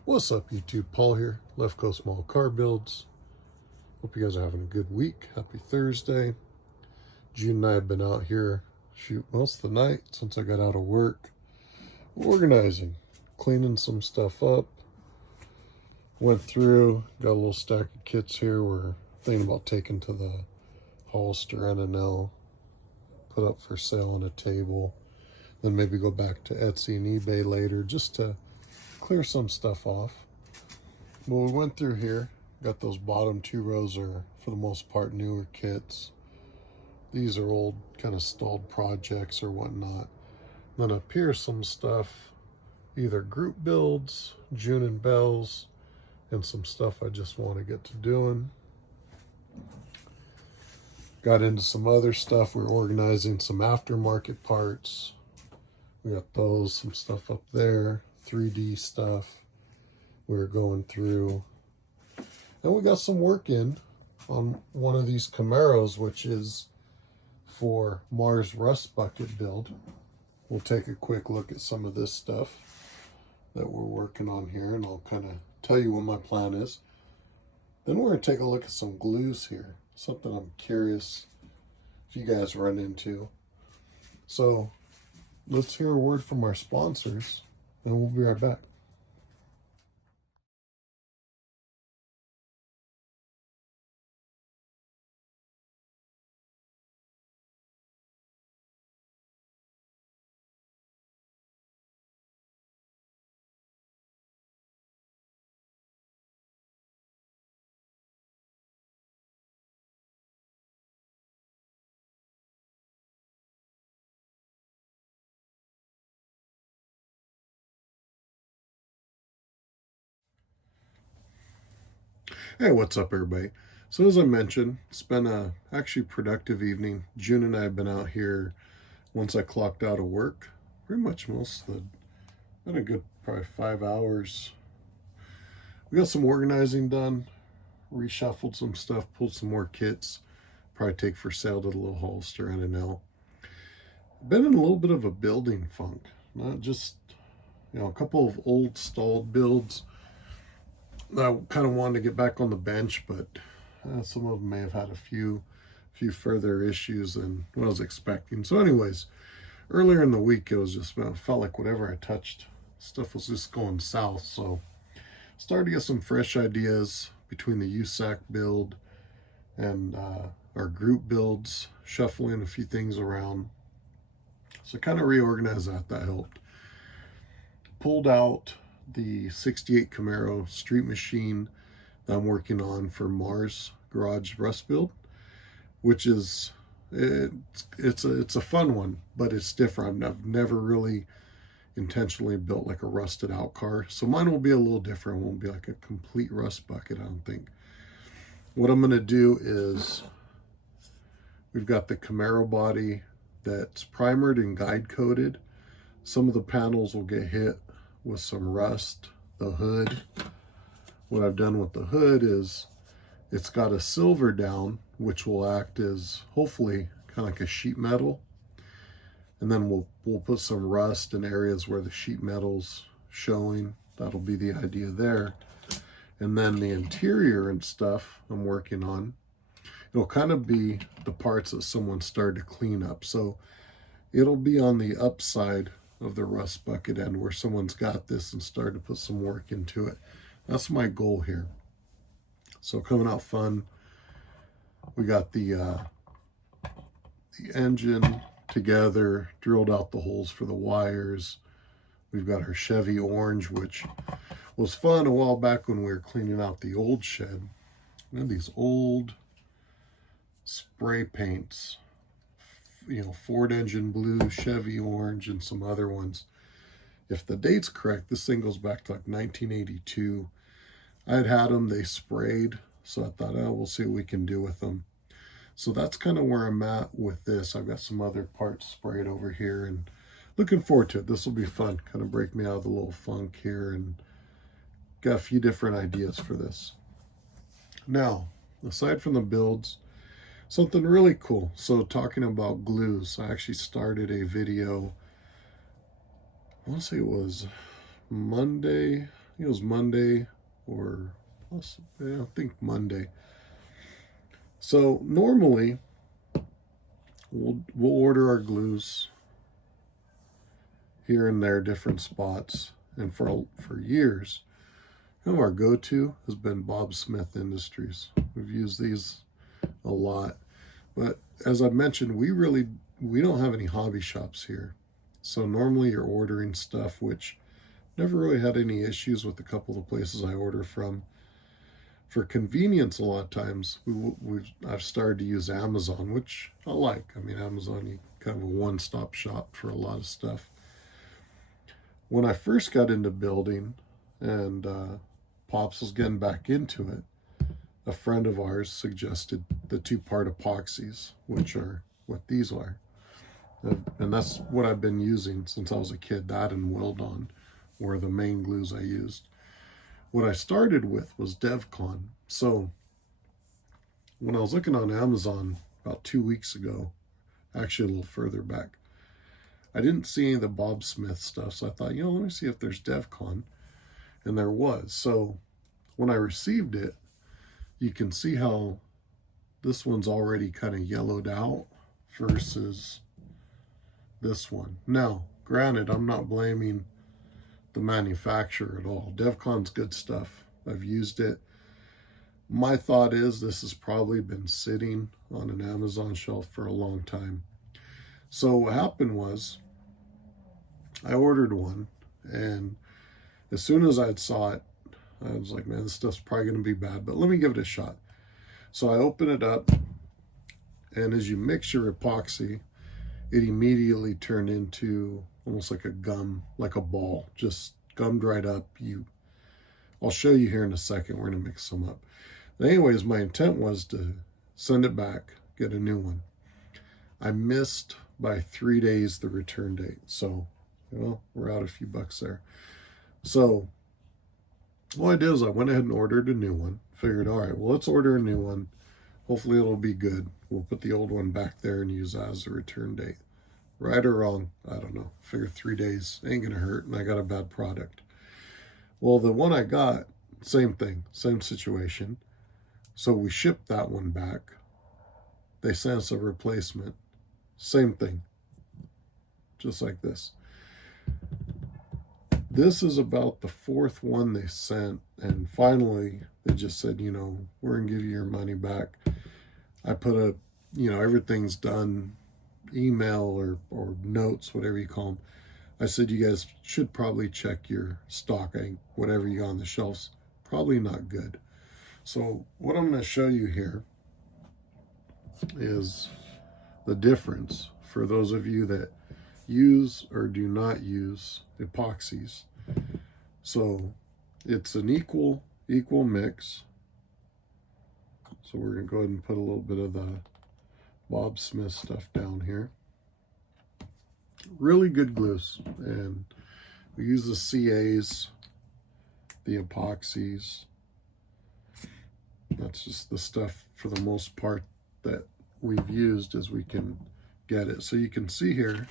What's up, YouTube? Paul here, Left Coast Mall Car Builds. Hope you guys are having a good week. Happy Thursday. June and I have been out here, most of the night since I got out of work, organizing, cleaning some stuff up. Went through, got a little stack of kits here we're thinking about taking to the Hollister N&L, put up for sale on a table, then maybe go back to Etsy and eBay later just to clear some stuff off. But we went through here, got those bottom two rows are for the most part newer kits. These are old kind of stalled projects or whatnot. Then up here some stuff, either group builds, June and Bells, and some stuff I just want to get to doing. Got into some other stuff. We're organizing some aftermarket parts. We got those, some stuff up there, 3D stuff we're going through. And we got some work in on one of these Camaros, which is for Mars rust bucket build. We'll take a quick look at some of this stuff that we're working on here, and I'll kind of tell you what my plan is. Then we're going to take a look at some glues here, something I'm curious if you guys run into. So let's hear a word from our sponsors, and we'll be right back. Hey, what's up, everybody? So as I mentioned, it's been a actually productive evening. June and I have been out here once I clocked out of work. Pretty much most of the, been a good probably 5 hours. We got some organizing done, reshuffled some stuff, pulled some more kits. Probably take for sale to the little Hollister N&L. Been in a little bit of a building funk. Not just, a couple of old stalled builds. I kind of wanted to get back on the bench, but some of them may have had a few further issues than what I was expecting. So anyways, earlier in the week, it was just, felt like whatever I touched, stuff was just going south. So started to get some fresh ideas between the USAC build and our group builds, shuffling a few things around. So kind of reorganized that helped. Pulled out the 68 Camaro street machine that I'm working on for Mars garage rust build, which is it's a fun one, but it's different. I've never really intentionally built like a rusted out car, so mine will be a little different. It won't be like a complete rust bucket, I don't think. What I'm going to do is, we've got the Camaro body that's primered and guide coated. Some of the panels will get hit with some rust. The hood, what I've done with the hood is it's got a silver down, which will act as hopefully kind of like a sheet metal, and then we'll put some rust in areas where the sheet metal's showing. That'll be the idea there. And then the interior and stuff I'm working on, it'll kind of be the parts that someone started to clean up, so it'll be on the upside of the rust bucket end where someone's got this and started to put some work into it. That's my goal here. So coming out fun. We got the engine together, drilled out the holes for the wires. We've got our Chevy orange, which was fun a while back when we were cleaning out the old shed. We had these old spray paints, Ford engine blue, Chevy orange, and some other ones. If the date's correct, this thing goes back to like 1982. I had them, they sprayed, so I thought, we'll see what we can do with them. So that's kind of where I'm at with this. I've got some other parts sprayed over here, and looking forward to it. This will be fun, kind of break me out of the little funk here, and got a few different ideas for this. Now, aside from the builds, something really cool. So talking about glues, I actually started a video, I want to say it was Monday, it was Monday, or I think Monday. So normally we'll order our glues here and there, different spots, and for years, our go-to has been Bob Smith Industries. We've used these a lot, but as I mentioned, we don't have any hobby shops here, so normally you're ordering stuff, which never really had any issues with a couple of places I order from. For convenience, a lot of times I've started to use Amazon, which I like. I mean, Amazon, you kind of a one-stop shop for a lot of stuff. When I first got into building and Pops was getting back into it, a friend of ours suggested the two-part epoxies, which are what these are. And that's what I've been using since I was a kid. That and Weldon were the main glues I used. What I started with was Devcon. So when I was looking on Amazon about 2 weeks ago, actually a little further back, I didn't see any of the Bob Smith stuff. So I thought, let me see if there's Devcon. And there was. So when I received it, you can see how this one's already kind of yellowed out versus this one. Now, granted, I'm not blaming the manufacturer at all. Devcon's good stuff. I've used it. My thought is this has probably been sitting on an Amazon shelf for a long time. So what happened was I ordered one, and as soon as I saw it, I was like, man, this stuff's probably going to be bad, but let me give it a shot. So I open it up, and as you mix your epoxy, it immediately turned into almost like a gum, like a ball, just gummed right up. I'll show you here in a second. We're going to mix some up. But anyways, my intent was to send it back, get a new one. I missed by 3 days the return date. So, we're out a few bucks there. So what I did is I went ahead and ordered a new one. Figured, all right, well, let's order a new one. Hopefully it'll be good. We'll put the old one back there and use that as the return date. Right or wrong, I don't know. Figure 3 days ain't gonna hurt, and I got a bad product. Well, the one I got, same thing, same situation. So we shipped that one back. They sent us a replacement. Same thing. Just like this. This is about the fourth one they sent, and finally they just said, we're gonna give you your money back. I put everything's done, email or notes, whatever you call them. I said, you guys should probably check your stock. Whatever you got on the shelves, probably not good. So what I'm going to show you here is the difference for those of you that use or do not use epoxies. So it's an equal mix. So we're going to go ahead and put a little bit of the Bob Smith stuff down here. Really good glues, and we use the CAs, the epoxies. That's just the stuff for the most part that we've used as we can get it. So you can see here,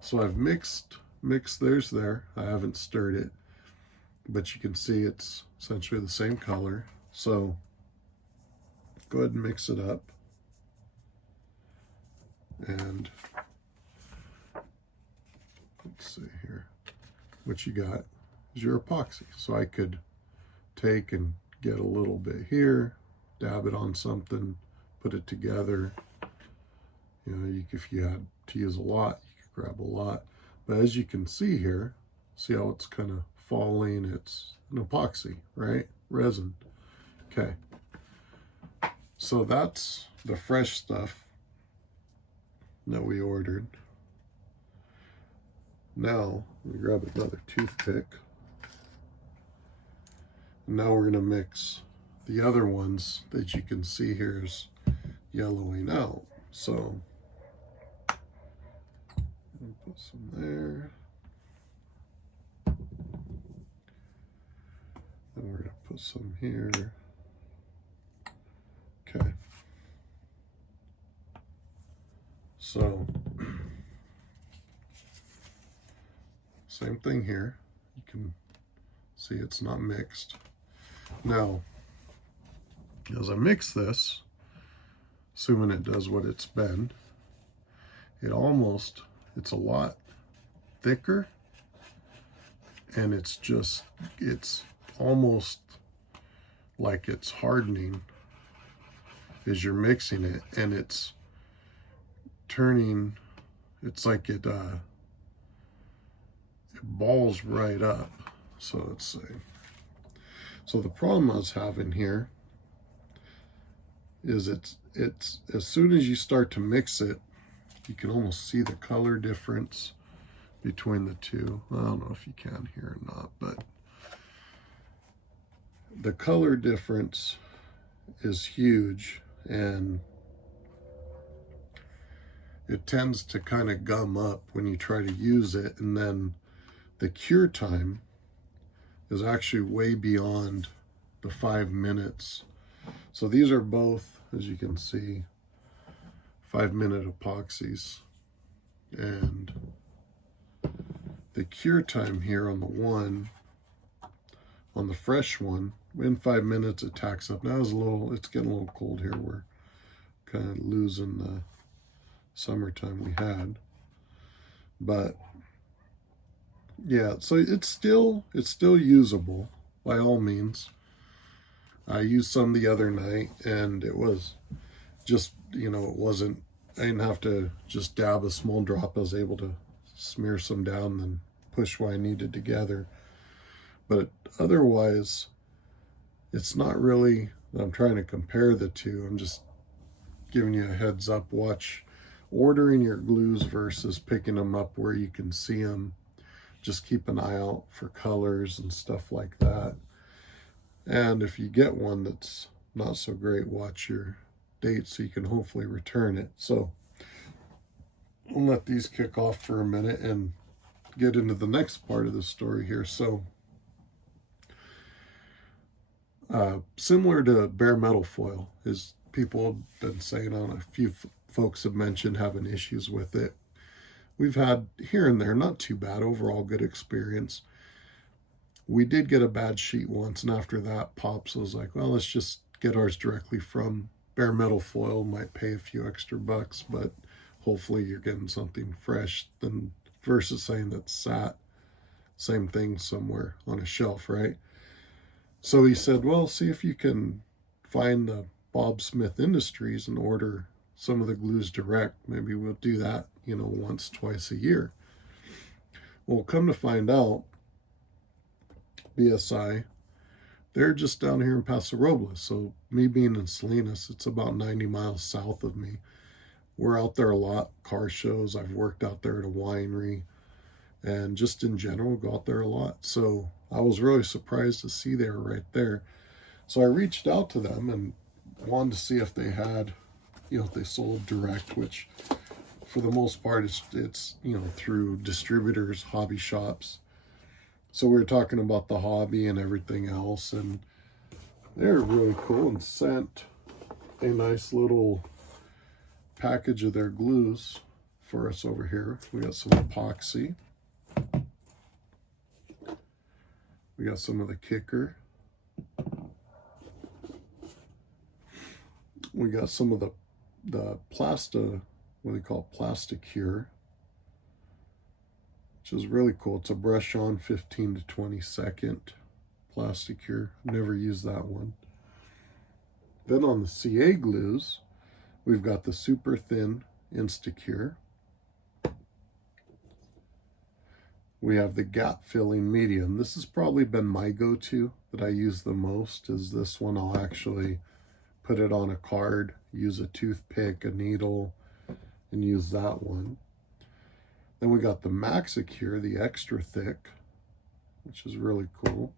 so I've mixed theirs there. I haven't stirred it, but you can see it's essentially the same color. So go ahead and mix it up. And let's see here. What you got is your epoxy. So I could take and get a little bit here, dab it on something, put it together. If you had to use a lot, you could grab a lot. But as you can see here, see how it's kind of falling? It's an epoxy, right? Resin. Okay. So that's the fresh stuff that we ordered. Now, let me grab another toothpick. Now we're going to mix the other ones that you can see here is yellowing out. So, put some there. Then we're going to put some here. Okay. So, same thing here. You can See, it's not mixed. Now, as I mix this, assuming it does what it's been, it's a lot thicker, and it's almost like it's hardening as you're mixing it, and it's turning, it's like it balls right up. So let's see. So the problem I was having here is it's as soon as you start to mix it, you can almost see the color difference between the two. I don't know if you can here or not, but the color difference is huge, and it tends to kind of gum up when you try to use it, and then the cure time is actually way beyond the 5 minutes. So these are both, as you can see, 5-minute epoxies, and the cure time here on the fresh one, in 5 minutes it tacks up. Now it's getting a little cold here. We're kind of losing the summertime we had, but yeah, so it's still usable by all means. I used some the other night, and it was just, I didn't have to just dab a small drop. I was able to smear some down, then push what I needed together. But otherwise, it's not really that I'm trying to compare the two. I'm just giving you a heads up. Watch ordering your glues versus picking them up where you can see them. Just keep an eye out for colors and stuff like that. And if you get one that's not so great, watch your date so you can hopefully return it. So I'll let these kick off for a minute and get into the next part of the story here. So similar to bare metal foil, as people have been saying, on a few folks have mentioned having issues with it. We've had here and there, not too bad, overall good experience. We did get a bad sheet once, and after that, Pops was like, well, let's just get ours directly from bare metal foil. Might pay a few extra bucks, but hopefully you're getting something fresh than versus saying that sat same thing somewhere on a shelf, right? So he said, well, see if you can find the Bob Smith Industries and order some of the glues direct. Maybe we'll do that, once, twice a year. Well, come to find out, BSI, they're just down here in Paso Robles. So me being in Salinas, it's about 90 miles south of me. We're out there a lot, car shows. I've worked out there at a winery, and just in general, go out there a lot. So I was really surprised to see they were right there. So I reached out to them and wanted to see if they had, if they sold direct, which for the most part it's through distributors, hobby shops. So we were talking about the hobby and everything else, and they're really cool and sent a nice little package of their glues for us over here. We got some epoxy. We got some of the kicker. We got some of the what they call Plasticure, which is really cool. It's a brush on 15 to 20 second Plasticure. Never used that one. Then on the CA glues, we've got the super thin Instacure. We have the gap filling medium. This has probably been my go-to that I use the most, is this one. I'll actually put it on a card, use a toothpick, a needle, and use that one. Then we got the Maxicure, the extra thick, which is really cool.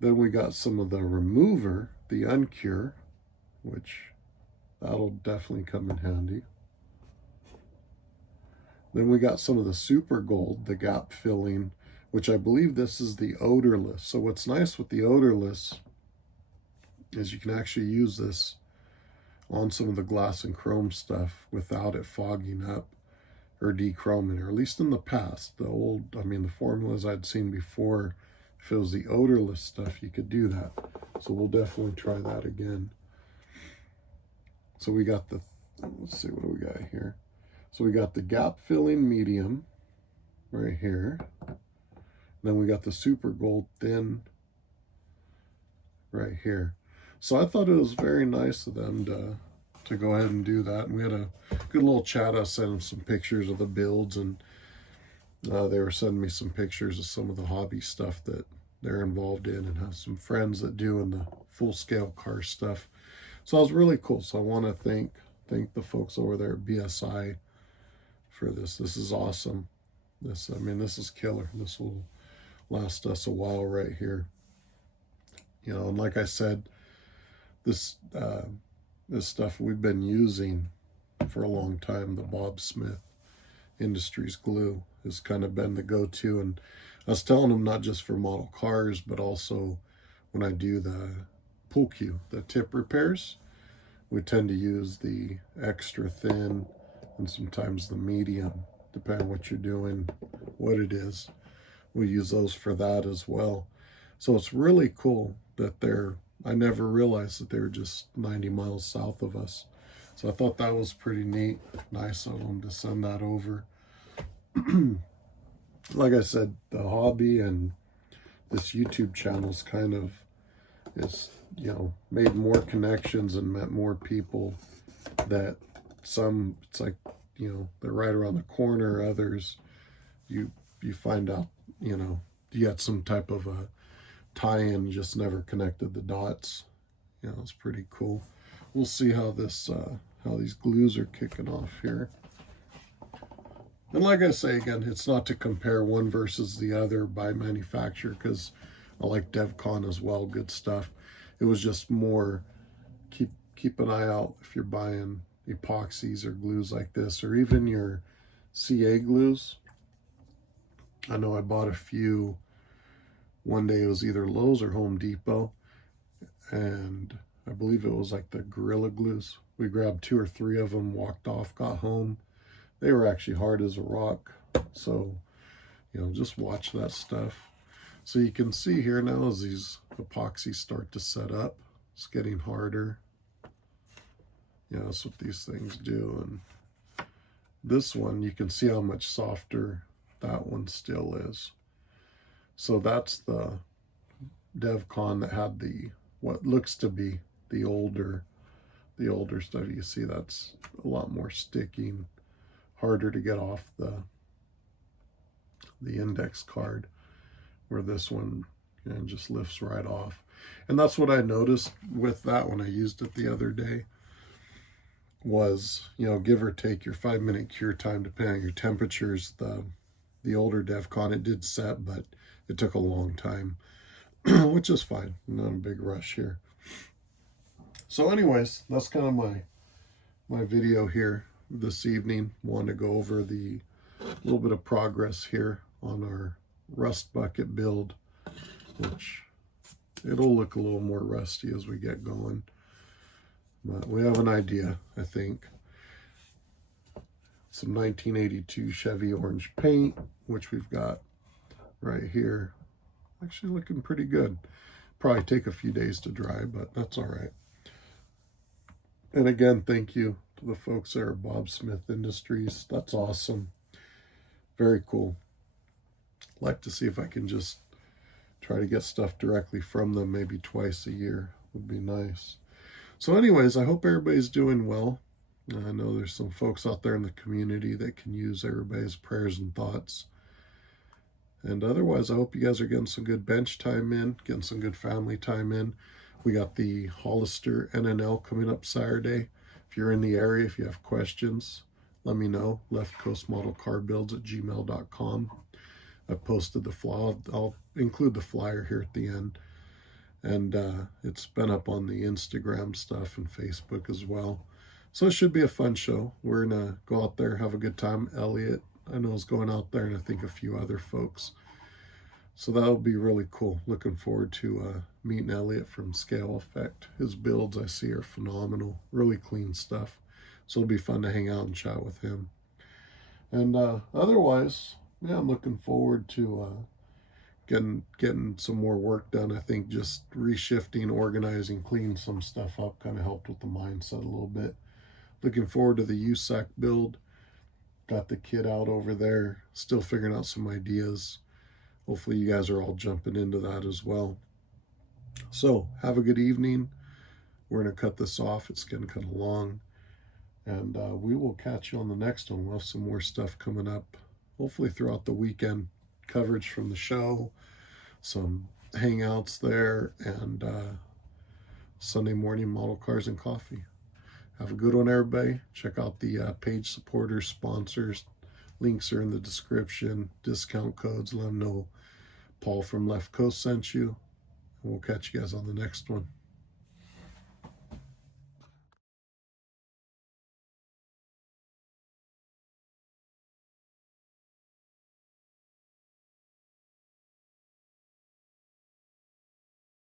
Then we got some of the remover, the Uncure, which that'll definitely come in handy. Then we got some of the Super Gold, the gap filling, which I believe this is the odorless. So what's nice with the odorless is you can actually use this on some of the glass and chrome stuff without it fogging up. or dechroming, or at least in the past. The old, I mean, the formulas I'd seen before, if it was the odorless stuff, you could do that. So we'll definitely try that again. So we got the, let's see, what do we got here? So we got the gap filling medium right here. Then we got the super gold thin right here. So I thought it was very nice of them to go ahead and do that. And we had a good little chat. I sent them some pictures of the builds, and they were sending me some pictures of some of the hobby stuff that they're involved in, and have some friends that do in the full scale car stuff. So it was really cool. So I want to thank the folks over there at BSI for this. This is awesome. This, I mean, this is killer. This will last us a while right here. You know, and like I said, this this stuff we've been using for a long time. The Bob Smith Industries glue has kind of been the go-to, and I was telling them not just for model cars, but also when I do the pool cue, the tip repairs, we tend to use the extra thin and sometimes the medium, depending on what you're doing, what it is. We use those for that as well. So it's really cool that I never realized that they were just 90 miles south of us. So I thought that was pretty neat. Nice of them to send that over. Like I said, the hobby and this YouTube channel's kind of is, you know, made more connections and met more people that some, it's like, you know, they're right around the corner. Others, you find out, you know, you got some type of a tie-in, just never connected the dots. You know, it's pretty cool. We'll see how this, how these glues are kicking off here. And like I say again, it's not to compare one versus the other by manufacturer, because I like Devcon as well, good stuff. It was just more, keep an eye out if you're buying epoxies or glues like this, or even your CA glues. I know I bought a few. One day it was either Lowe's or Home Depot, and I believe it was like the Gorilla Glues. We grabbed 2 or 3 of them, walked off, got home. They were actually hard as a rock. So, you know, just watch that stuff. So you can see here now as these epoxies start to set up, it's getting harder. You know, that's what these things do. And this one, you can see how much softer that one still is. So that's the Devcon that had the, what looks to be the older stuff. You see that's a lot more sticking, harder to get off the index card, where this one, you know, just lifts right off. And that's what I noticed with that when I used it the other day, was, you know, give or take your 5-minute cure time, depending on your temperatures. The older Devcon, it did set, but it took a long time, which is fine. Not a big rush here. So anyways, that's kind of my video here this evening. Want to go over the little bit of progress here on our rust bucket build, which it'll look a little more rusty as we get going, but we have an idea, I think. Some 1982 Chevy orange paint, which we've got right here. Actually looking pretty good. Probably take a few days to dry, but that's all right. And again, thank you to the folks there at Bob Smith Industries. That's awesome. Very cool. Like to see if I can just try to get stuff directly from them, maybe twice a year would be nice. So anyways, I hope everybody's doing well. I know there's some folks out there in the community that can use everybody's prayers and thoughts. And otherwise, I hope you guys are getting some good bench time in, getting some good family time in. We got the Hollister NNL coming up Saturday. If you're in the area, if you have questions, let me know. leftcoastmodelcarbuilds@gmail.com. I posted the flyer. I'll include the flyer here at the end. And it's been up on the Instagram stuff and Facebook as well. So it should be a fun show. We're going to go out there, have a good time. Elliot, I know, is going out there, and I think a few other folks. So that'll be really cool. Looking forward to meeting Elliot from Scale Effect. His builds I see are phenomenal. Really clean stuff. So it'll be fun to hang out and chat with him. And otherwise, yeah, I'm looking forward to getting some more work done. I think just reshifting, organizing, cleaning some stuff up kind of helped with the mindset a little bit. Looking forward to the USAC build. Got the kid out over there, still figuring out some ideas. Hopefully you guys are all jumping into that as well. So have a good evening. We're going to cut this off. It's getting kind of long. And we will catch you on the next one. We'll have some more stuff coming up, hopefully throughout the weekend. Coverage from the show, some hangouts there, and Sunday morning model cars and coffee. Have a good one, everybody. Check out the page supporters, sponsors. Links are in the description. Discount codes. Let them know Paul from Left Coast sent you. And we'll catch you guys on the next one.